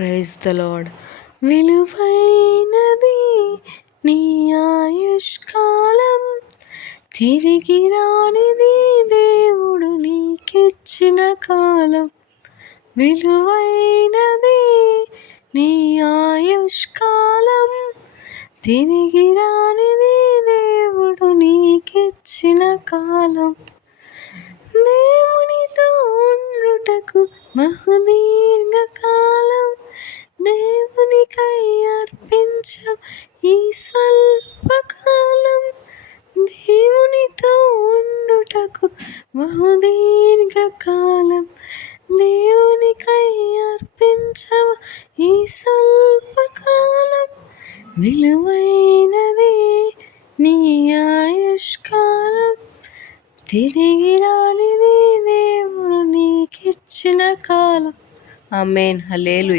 Praise the lord. విలువైనది నీ ఆయుష్కాలం, తిరిగి రానిది దేవుడు నీకిచ్చిన కాలం. విలువైనది నీ ఆయుష్కాలం, తిరిగి రానిది దేవుడు నీకిచ్చిన కాలం. దేవునితో ఉండుటకు బహుదీర్ఘకాలం, దేవునికై అర్పించం ఈ స్వల్పకాలం. దేవునితో ఉండుటకు బహుదీర్ఘకాలం, దేవునికై అర్పించం ఈ స్వల్పకాలం. విలువైనది నీ ఆయుష్కాలం, తిరిగి రానిది దేవుడు నీకిచ్చిన కాలం. ఆమేన్. హల్లెలూయా.